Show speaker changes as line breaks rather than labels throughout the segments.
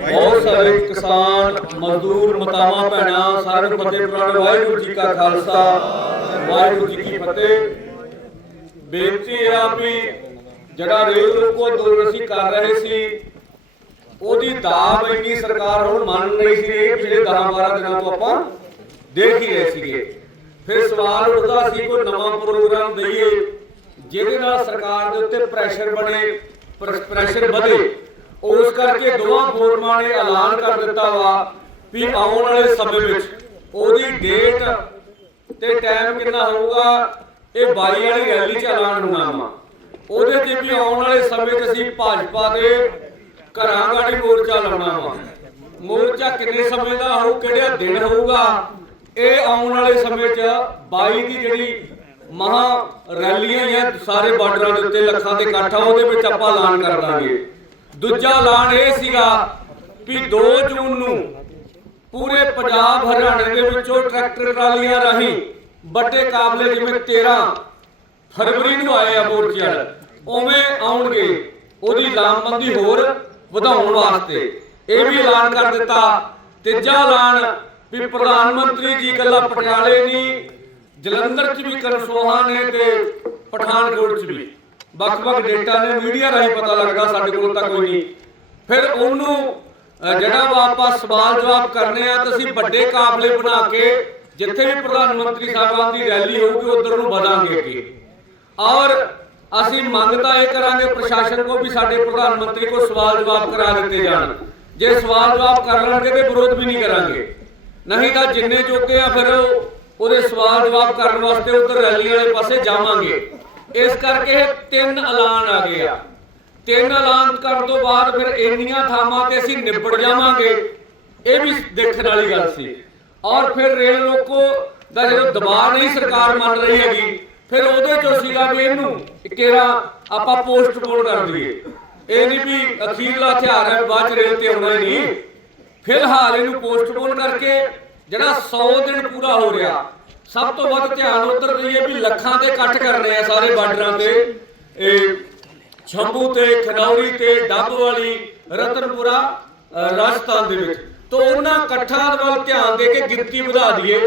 ਬਹੁਤ ਸਾਰੇ ਕਿਸਾਨ ਮਜ਼ਦੂਰ ਮਤਾਵਾ ਭੈਣਾ ਸਾਰੇ ਨੂੰ ਫਤਿਹ ਪ੍ਰਣਾਮ ਵਾਹਿਗੁਰੂ ਜੀ ਕਾ ਖਾਲਸਾ ਵਾਹਿਗੁਰੂ ਜੀ ਕੀ ਫਤਿਹ ਬੇਨਤੀ ਆ ਵੀ ਜਿਹੜਾ ਰੇਲ ਰੋਕੋ ਦੂਰ ਅਸੀਂ ਕਰ ਰਹੇ ਸੀ ਉਹਦੀ ਦਾਬ ਇੰਨੀ ਸਰਕਾਰ ਹੁਣ ਮੰਨ ਰਹੀ ਸੀ ਇਹ ਪਿਛਲੇ 10 12 ਦਿਨਾਂ ਤੋਂ ਆਪਾਂ ਦੇਖ ਹੀ ਰਹੇ ਸੀਗੇ ਫਿਰ ਸਵਾਲ ਉੱਠਦਾ ਸੀ ਕੋਈ ਨਵਾਂ ਪ੍ਰੋਗਰਾਮ ਦਈਏ ਜਿਹਦੇ ਨਾਲ ਸਰਕਾਰ ਦੇ ਉੱਤੇ ਪ੍ਰੈਸ਼ਰ ਬਣੇ ਪ੍ਰੈਸ਼ਰ ਵਧੇ ਉਸ ਕਰਕੇ ਦੋਵਾਂ ਫੋਰਮਾਂ ਨੇ ਐਲਾਨ ਕਰ ਦਿੱਤਾ ਵਾ ਵੀ ਆਉਣ ਵਾਲੇ ਸਮੇਂ ਵਿੱਚ ਉਹਦੀ ਡੇਟ ਤੇ ਟਾਈਮ ਕਿੰਨਾ ਹੋਊਗਾ ਇਹ 22 ਵਾਲੀ ਰੈਲੀ ਚ ਐਲਾਨ ਹੋਣਾ ਵਾ ਉਹਦੇ ਤੇ ਵੀ ਆਉਣ ਵਾਲੇ ਸਮੇਂ 'ਚ ਅਸੀਂ ਭਾਜਪਾ ਦੇ ਘਰਾਂ ਗਾੜੀ ਮੋਰਚਾ ਲਾਉਣਾ ਵਾ ਮੋਰਚਾ ਕਿੰਨੇ ਸਮੇਂ ਦਾ ਹੋਊ ਕਿਹੜਾ ਦਿਨ ਹੋਊਗਾ ਇਹ ਆਉਣ ਵਾਲੇ ਸਮੇਂ 'ਚ 22 ਦੀ ਜਿਹੜੀ ਮਹਾ ਰੈਲੀਆਂ ਜਾਂ ਸਾਰੇ ਬਾਰਡਰਾਂ ਦੇ ਉੱਤੇ ਲੱਖਾਂ ਦੇ ਇਕੱਠਾ ਉਹਦੇ ਵਿੱਚ ਆਪਾਂ ਐਲਾਨ ਕਰ ਦਾਂਗੇ ਦੂਜਾ ਐਲਾਨ ਇਹ ਸੀਗਾ ਵੀ 2 ਜੂਨ ਨੂੰ ਪੂਰੇ ਪੰਜਾਬ ਹਰਿਆਣੇ ਦੇ ਵਿੱਚੋਂ ਟਰੈਕਟਰ ਟਰਾਲੀਆਂ ਰਾਹੀਂ ਵੱਡੇ ਕਾਬਲੇ ਜਿਵੇਂ 13 ਫਰਵਰੀ ਨੂੰ ਆਏ ਆ ਮੋਰਚੇ ਵਾਲੇ ਉਵੇਂ ਆਉਣਗੇ ਉਹਦੀ ਲਾਮਬੰਦੀ ਹੋਰ ਵਧਾਉਣ ਵਾਸਤੇ ਇਹ ਵੀ ਐਲਾਨ ਕਰ ਦਿੱਤਾ ਤੀਜਾ ਐਲਾਨ ਵੀ ਪ੍ਰਧਾਨ ਮੰਤਰੀ ਜੀ ਗੱਲਾਂ ਪਟਿਆਲੇ ਨਹੀਂ ਜਲੰਧਰ 'ਚ ਵੀ ਕਰਨ ਨੇ ਤੇ ਪਠਾਨਕੋਟ 'ਚ ਵੀ ਵੱਖ-ਵੱਖ ਡੇਟਾ ਨੇ ਮੀਡੀਆ ਰਾਹੀਂ ਪਤਾ ਲੱਗਦਾ ਸਾਡੇ ਕੋਲ ਤਾਂ ਕੋਈ ਨਹੀਂ ਫਿਰ ਉਹਨੂੰ ਜਿਹੜਾ ਆਪਾਂ ਸਵਾਲ ਜਵਾਬ ਕਰਨੇ ਆ ਤਾਂ ਅਸੀਂ ਵੱਡੇ ਕਾਫਲੇ ਬਣਾ ਕੇ ਜਿੱਥੇ ਵੀ ਪ੍ਰਧਾਨ ਮੰਤਰੀ ਸਾਹਿਬਾਨ ਦੀ ਰੈਲੀ ਹੋਊਗੀ ਉਧਰ ਨੂੰ ਵਧਾਂਗੇ ਅੱਗੇ ਔਰ ਅਸੀਂ ਮੰਗਤਾ ਇਹ ਕਰਾਂਗੇ ਪ੍ਰਸ਼ਾਸਨ ਕੋ ਵੀ ਸਾਡੇ ਪ੍ਰਧਾਨ ਮੰਤਰੀ ਕੋ ਸਵਾਲ ਜਵਾਬ ਕਰਾ ਦਿੱਤੇ ਜਾਣ ਜੇ ਸਵਾਲ ਜਵਾਬ ਕਰ ਲਣਗੇ ਤੇ ਵਿਰੋਧ ਵੀ ਨਹੀਂ ਕਰਾਂਗੇ ਨਹੀਂ ਤਾਂ ਜਿੰਨੇ ਜੋਗੇ ਆ ਫਿਰ ਉਹਦੇ ਸਵਾਲ ਜਵਾਬ ਕਰਨ ਵਾਸਤੇ ਉਧਰ ਰੈਲੀ ਵਾਲੇ ਪਾਸੇ ਜਾਵਾਂਗੇ ਇਸ ਕਰਕੇ ਇਹ ਤਿੰਨ ਐਲਾਨ ਆ ਗਏ ਆ ਤਿੰਨ ਐਲਾਨ ਕਰਨ ਤੋਂ ਬਾਅਦ ਫਿਰ ਇੰਨੀਆਂ ਥਾਵਾਂ ਤੇ ਅਸੀਂ ਨਿਬੜ ਜਾਵਾਂਗੇ ਇਹ ਵੀ ਦੇਖਣ ਵਾਲੀ ਗੱਲ ਸੀ ਔਰ ਫਿਰ ਰੇਲ ਲੋਕੋ ਦਾ ਜਦੋਂ ਦਬਾਅ ਨਹੀਂ ਸਰਕਾਰ ਮੰਨ ਰਹੀ ਹੈਗੀ ਫਿਰ ਉਹਦੇ ਚੋਂ ਸੀਗਾ ਵੀ ਇਹਨੂੰ ਕਿਹੜਾ ਆਪਾਂ ਪੋਸਟਪੋਨ ਕਰ ਦਈਏ ਇਹ ਨਹੀਂ ਵੀ ਅਖੀਰਲਾ ਹਥਿਆਰ ਹੈ ਬਾਅਦ ਰੇਲ ਤੇ ਆਉਣਾ ਨਹੀਂ ਫਿਲਹਾਲ ਇਹਨੂੰ ਪੋਸਟਪੋਨ ਕਰਕੇ ਜਿਹੜਾ 100 ਦਿਨ ਪੂਰਾ ਹੋ ਰਿਹਾ ਸਭ ਤੋਂ ਵੱਧ ਧਿਆਨ ਉਧਰ ਰਹੀਏ ਵੀ ਲੱਖਾਂ ਦੇ ਇਕੱਠ ਕਰ ਰਹੇ ਆ ਸਾਰੇ ਬਾਰਡਰਾਂ ਤੇ ਇਹ ਛੰਬੂ ਤੇ ਖਨੌਰੀ ਤੇ ਡੱਬ ਵਾਲੀ ਰਤਨਪੁਰਾ ਰਾਜਸਥਾਨ ਦੇ ਵਿੱਚ ਤੋਂ ਉਹਨਾਂ ਇਕੱਠਾਂ ਵੱਲ ਧਿਆਨ ਦੇ ਕੇ ਗਿਣਤੀ ਵਧਾ ਦਈਏ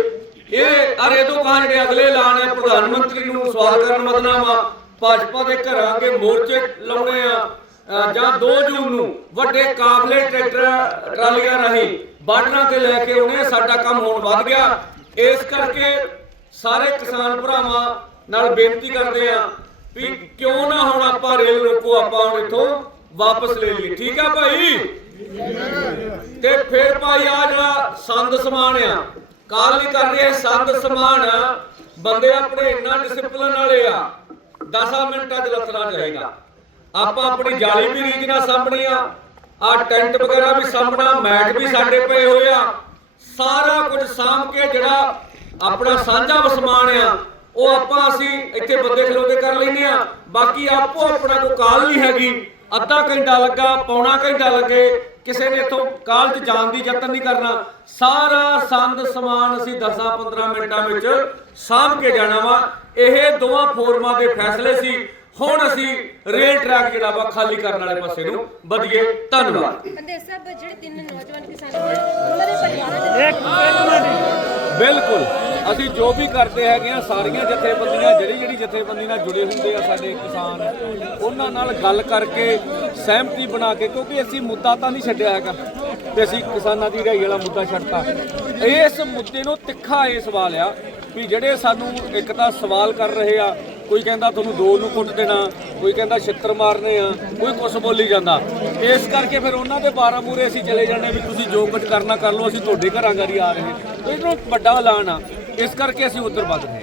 ਇਹ ਅਰੇ ਤੋਂ ਕਹਾਂ ਜਿਹੜੇ ਅਗਲੇ ਐਲਾਨ ਹੈ ਪ੍ਰਧਾਨ ਮੰਤਰੀ ਨੂੰ ਸਵਾਗਤ ਕਰਨ ਮਤਨਾਵਾ ਭਾਜਪਾ ਦੇ ਘਰਾਂ ਕੇ ਮੋਰਚੇ ਲਾਉਣੇ ਆ ਜਾਂ 2 ਜੂਨ ਨੂੰ ਵੱਡੇ ਕਾਫਲੇ ਟਰੈਕਟਰ ਟਰਾਲੀਆਂ ਨਹੀਂ ਬਾਰਡਰਾਂ ਤੇ ਲੈ ਕੇ ਆਉਣੇ ਸਾਡਾ ਕੰਮ ਹੋਣ ਵੱਧ ਗਿਆ ਇਸ ਕਰਕੇ ਸਾਰੇ ਕਿਸਾਨ ਭਰਾਵਾਂ ਨਾਲ ਬੇਨਤੀ ਕਰਦੇ ਆ ਵੀ ਕਿਉਂ ਨਾ ਹੁਣ ਆਪਾਂ ਰੇਲ ਰੋਕੋ ਆਪਾਂ ਹੁਣ ਇਥੋਂ ਵਾਪਸ ਲੈ ਲਈਏ ਠੀਕ ਆ ਭਾਈ ਤੇ ਫਿਰ ਭਾਈ ਆ ਜਿਹੜਾ ਸੰਦ ਸਮਾਨ ਆ ਕਾਲ ਨਹੀਂ ਕਰ ਰਿਹਾ ਸੰਦ ਸਮਾਨ ਬੰਦੇ ਆਪਣੇ ਇੰਨਾ ਡਿਸਪਲਿਨ ਵਾਲੇ ਆ 10 ਮਿੰਟਾਂ 'ਚ ਲੱਥਣਾ ਜਾਏਗਾ ਆਪਾਂ ਆਪਣੀ ਜਾਲੀ ਵੀ ਰੀਜ ਨਾਲ ਸਾਹਮਣੇ ਆ ਆ ਟੈਂਟ ਵਗੈਰਾ ਵੀ ਸਾਹਮਣਾ ਮੈਟ ਵੀ ਸਾਡੇ ਪਏ ਹੋਏ ਆ ਸਾਰਾ ਕੁਝ ਸਾਂਭ ਕੇ ਜਿਹੜਾ ਆਪਣਾ ਸਾਂਝਾ ਵਸਮਾਨ ਆ ਉਹ ਆਪਾਂ ਅਸੀਂ ਇੱਥੇ ਬੱਦੇ ਖਲੋਦੇ ਕਰ ਲੈਨੇ ਆ ਬਾਕੀ ਆਪੋ ਆਪਣਾ ਕੋ ਕਾਲ ਨਹੀਂ ਹੈਗੀ ਅੱਧਾ ਘੰਟਾ ਲੱਗਾ ਪੌਣਾ ਘੰਟਾ ਲੱਗੇ ਕਿਸੇ ਨੇ ਇਥੋਂ ਕਾਲ 'ਚ ਜਾਣ ਦੀ ਯਤਨ ਨਹੀਂ ਕਰਨਾ ਸਾਰਾ ਸੰਦ ਸਮਾਨ ਅਸੀਂ 10-15 ਮਿੰਟਾਂ ਵਿੱਚ ਸਾਂਭ ਕੇ ਜਾਣਾ ਵਾ ਇਹ ਦੋਵਾਂ ਫੋਰਮਾਂ ਦੇ ਫੈਸਲੇ ਸੀ ਹੁਣ ਅਸੀਂ ਰੇਲ ਟਰੈਕ ਜਿਹੜਾ ਵਾ ਖਾਲੀ ਕਰਨ ਵਾਲੇ ਪਾਸੇ ਨੂੰ ਵਧੀਏ ਧੰਨਵਾਦ ਬੰਦੇਸ਼ ਸਾਹਿਬ ਜਿਹੜੇ ਤਿੰਨ ਨੌਜਵਾਨ ਕਿਸਾਨ ਉਹਨਾਂ
ਦੇ ਪਰਿਵਾਰਾਂ ਦੇ ਬਿਲਕੁਲ ਅਸੀਂ ਜੋ ਵੀ ਕਰਦੇ ਹੈਗੇ ਆ ਸਾਰੀਆਂ ਜਥੇਬੰਦੀਆਂ ਜਿਹੜੀ ਜਿਹੜੀ ਜਥੇਬੰਦੀ ਨਾਲ ਜੁੜੇ ਹੁੰਦੇ ਆ ਸਾਡੇ ਕਿਸਾਨ ਉਹਨਾਂ ਨਾਲ ਗੱਲ ਕਰਕੇ ਸਹਿਮਤੀ ਬਣਾ ਕੇ ਕਿਉਂਕਿ ਅਸੀਂ ਮੁੱਦਾ ਤਾਂ ਨਹੀਂ ਛੱਡਿਆ ਹੈਗਾ ਤੇ ਅਸੀਂ ਕਿਸਾਨਾਂ ਦੀ ਰਹੀ ਵਾਲਾ ਮੁੱਦਾ ਛੱਡਤਾ ਇਸ ਮੁੱਦੇ ਨੂੰ ਤਿੱਖਾ ਇਹ ਸਵਾਲ ਆ ਵੀ ਜਿਹੜੇ ਸਾਨੂੰ ਇੱਕ ਤਾਂ ਸਵਾਲ ਕਰ ਰਹੇ ਆ ਕੋਈ ਕਹਿੰਦਾ ਤੁਹਾਨੂੰ ਦੋ ਨੂੰ ਕੁੱਟ ਦੇਣਾ ਕੋਈ ਕਹਿੰਦਾ ਛਿੱਤਰ ਮਾਰਨੇ ਆ ਕੋਈ ਕੁਛ ਬੋਲੀ ਜਾਂਦਾ ਇਸ ਕਰਕੇ ਫਿਰ ਉਹਨਾਂ ਦੇ ਬਾਰਾਂ ਮੂਰੇ ਅਸੀਂ ਚਲੇ ਜਾਂਦੇ ਵੀ ਤੁਸੀਂ ਜੋ ਕੁਝ ਕਰਨਾ ਕਰ ਲਓ ਅਸੀਂ ਤੁਹਾਡੇ ਘਰਾਂ ਘਰੀ ਆ ਰਹੇ ਇਹਨੂੰ ਵੱਡਾ ਐਲਾਨ ਆ ਇਸ ਕਰਕੇ ਅਸੀਂ ਉੱਧਰ ਵੱਧ ਰਹੇ